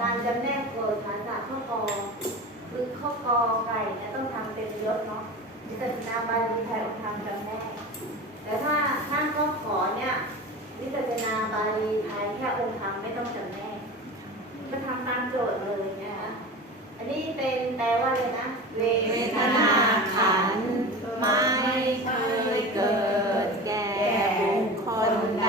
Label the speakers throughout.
Speaker 1: การจำแนกโกรธฐานจากข้อกอคือข้อกอไก่เนี่ยต้องทำเป็นยศเนาะพิจารณาบาลีไทยองค์ธรรมจำแนกแต่ถ้าถ้าข้อขอเนี่ยวิจารณาบาลีไทยแค่องค์ธรรมไม่ต้องจำแนกทำตามโจทย์เลยนะคะอันนี้เป็นแปลว่าอะไรนะ เว
Speaker 2: เวทนาขันธ์ไม่เคยเกิด แก่บุคคลใด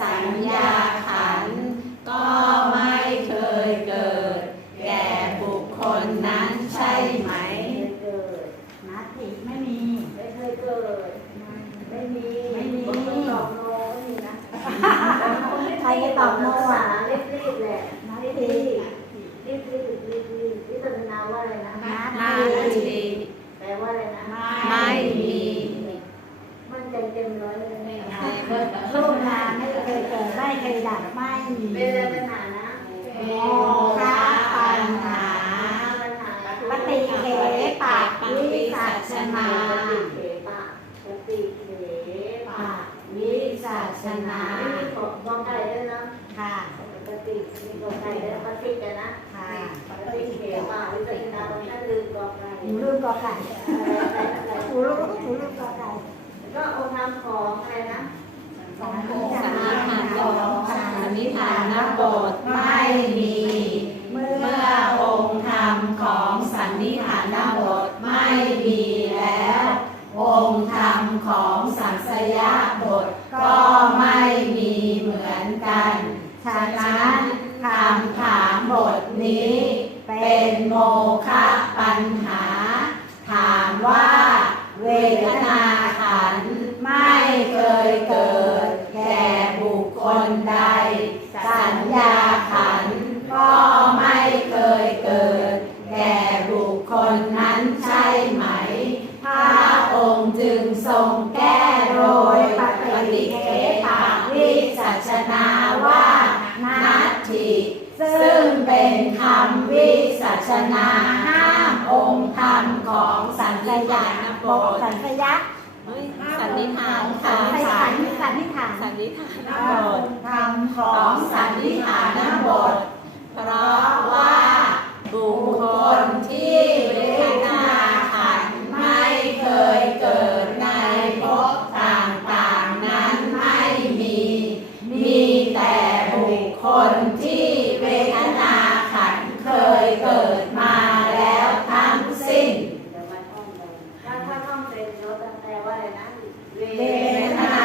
Speaker 2: สัญญาขันธ์ก็ไม่เคยเกิด แก่บุคคลนั้นใช่ไหม
Speaker 1: ไม่เคยเกิด
Speaker 3: นัตติไม่มี
Speaker 1: ไม่เคยเกิด ไม่มี
Speaker 3: ไม่มี
Speaker 1: บางคนตอบโนก็มีนะ
Speaker 3: ใครจะตอบโนอะ
Speaker 1: รีบรีบๆแหละ
Speaker 3: นัต
Speaker 1: รีบ
Speaker 3: ติ
Speaker 1: รีบรีบรีบรีบรีบพิจารณาว่าอะไรนะ
Speaker 3: นัต
Speaker 2: นา
Speaker 3: ติ
Speaker 2: ที
Speaker 1: แปลว่าอะไรนะ
Speaker 2: ไม่มี
Speaker 1: มั่นใจเต็มร้อยเลยไหม
Speaker 3: รูปนามไม่เคยเกิดไม่เคยดับไม่มี
Speaker 1: เป็นอะไรปัญหานะ
Speaker 3: โมฆะปัญหา
Speaker 1: ปัญหา
Speaker 3: ปฏิเขปะวิสัชนา
Speaker 1: ปฏิเขปะปฏิเขปะ
Speaker 3: ปะวิสัชนา
Speaker 1: ไม่มีของมองไก่ด้วยนะ
Speaker 3: ค่ะ
Speaker 1: ปฏิ มีกอไก่ด้วยปฏิกันนะ
Speaker 3: ค่ะ
Speaker 1: ปฏิเขปะวิสัชนาบางท่านลืมกอไก่
Speaker 3: หนูรูปกอไก่
Speaker 1: อะไรอะไร
Speaker 3: หนูรูปหนูรูปกอไก่
Speaker 1: ก็องค์ธรรมของอะไรนะ
Speaker 3: สันนิ
Speaker 2: สันนิษฐาน
Speaker 3: ษ
Speaker 2: ของสันนิษฐานบทไม่มี
Speaker 3: เมื่
Speaker 2: เมื่
Speaker 3: อ
Speaker 2: อองค์ธรรมของสันนิษฐานบทไม่มี มฆะปัญหา ถามว่า เวทนาขันไม่เคยเกิด แก่บุคคลใด สัญญาขันก็ไม่เคยเกิด แก่บุคคลนั้นใช่ไหม พระองค์จึงทรงแก้โดยปฏิเขปะวิสัชนาว่านัตถิ ซึ่งเป็นคำวิ สัชนาห้ามองค์ธรรมของสันนิฐานบ
Speaker 3: บอก
Speaker 2: ท
Speaker 3: สันสยะ
Speaker 2: เฮ้ยสันนิษฐาน
Speaker 3: สั
Speaker 2: ค่ะ
Speaker 3: นนิษฐานสันนิษฐาน
Speaker 2: สันนิษฐาน
Speaker 3: ห้า
Speaker 2: บ
Speaker 3: ม
Speaker 2: ท
Speaker 3: คำข
Speaker 2: ข
Speaker 3: อ
Speaker 2: องงสันนิษฐานบทเพราะว่าบุคคลที่เวทนา ลว่า
Speaker 1: อะไรนะเว
Speaker 2: ทนา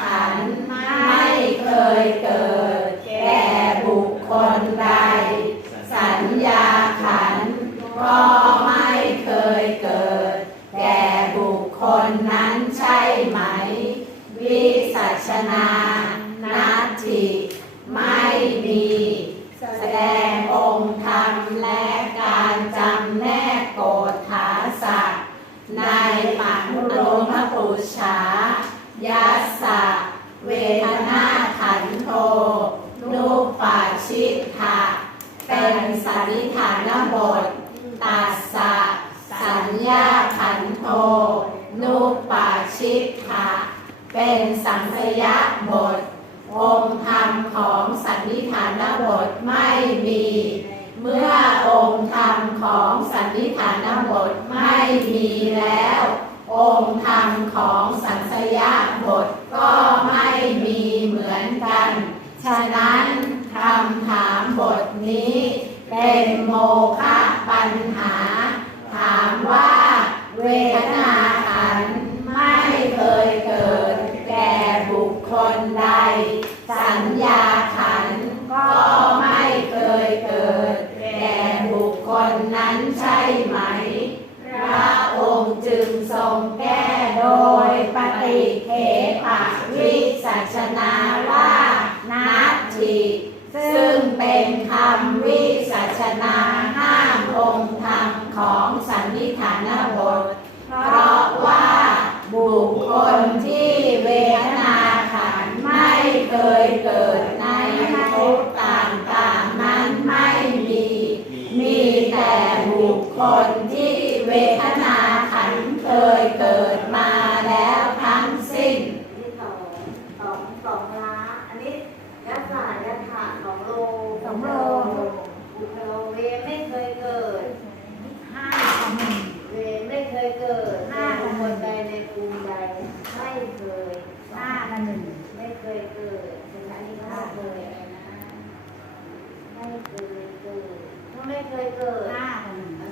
Speaker 2: ขันไม่เคยเกิด แก่บุคคลใด สัญญาขันก็ไม่เคยเกิด แก่บุคคลนั้นใช่ไหม วิสัชนานัตถิไม่มี แสดงองค์ธรรมและการจำแนกโกฏฐาสัตว์ในปังโรมปุชฉายัสสะ เวทนาขันโท นุปาชิทะเป็นสันนิฐานบท ตัสสะ สัญญาขันโท นุปาชิทะเป็น สังสยบท องค์ธรรมของสันนิฐานบทไม่มี เมื่อองค์ธรรมของสันนิฐานบทไม่มีแล้ว องค์ธรรมของสังสยบทก็ไม่มีเหมือนกัน ฉะนั้นคำถามบทนี้ เป็นโมฆะปัญหา ของพระองค์เวไม่เคยเกิดห้าเวไม่เคยเกิดห้าของคนใดในกลุ่มใดไม่เคยห้าหนึ่งไม่เคยเกิดส
Speaker 1: ถานีห้าเค
Speaker 3: ยนะไม่
Speaker 1: เคยเกิดถ้าไม่เคยเกิด
Speaker 3: ห้า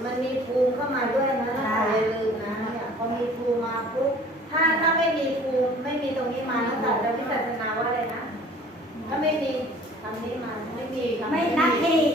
Speaker 1: มันมีภูมิเข้ามาด้วยนะอย่าลืมนะพอมีภูมิมาปุ๊บถ้าถ้าไม่มีภูมิไม่มีตรงนี้มาแล้วสัตว์จะวิจารณาว่าอะไรนะถ้าไม่มี ไม่มีไม่นับอีก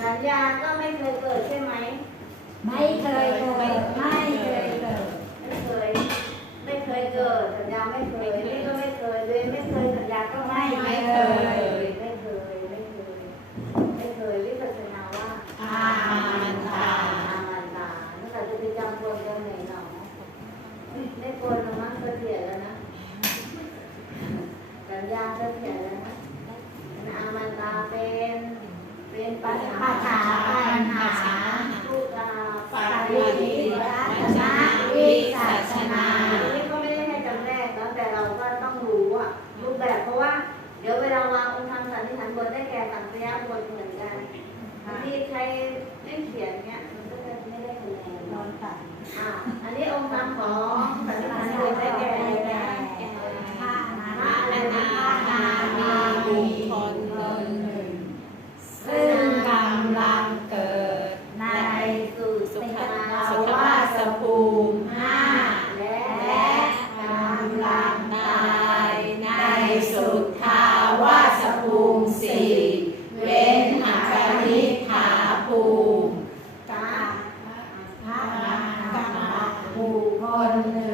Speaker 1: สัญญาก็ไม่เคยเกิดใช่ไหม
Speaker 3: ไม่เคยเกิดไม่เคยเกิด
Speaker 1: ไม่เคย ไม่เคยเกิด สัญญาไม่เคยนี่ก็ไม่เคยเลยไม่เคยสัญญาก็ไม่
Speaker 3: เคย
Speaker 1: और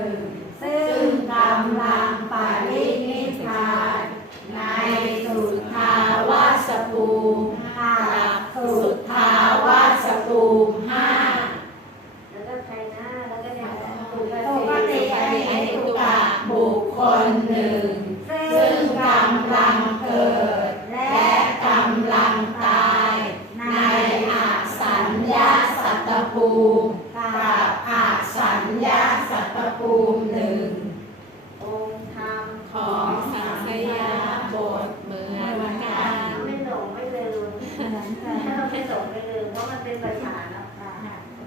Speaker 1: ภูมิหนึ่ง องค์ธรรมของสาส
Speaker 2: ยา
Speaker 3: บ
Speaker 2: ท
Speaker 1: เห
Speaker 2: มือนกัน
Speaker 1: ไม่หลงไม่ลืมไม่หลงไม่ลืมเพราะมันเป็นภาษาเนาะ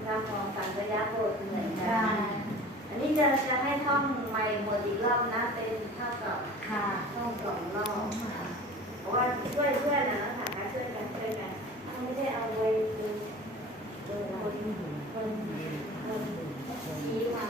Speaker 1: ธรรมของสัญญาบทเหมือนกันอันนี้จะจะให้ท่องใหม่หมดอีกรอบนะเป็นเท่ากับ
Speaker 3: ค่ะ
Speaker 1: ท่องสองรอบเพราะว่าช่วยเพื่อนนะนะคะช่วยกันช่วยกันไม่ได้เอาไว้คนคนคนชี้มา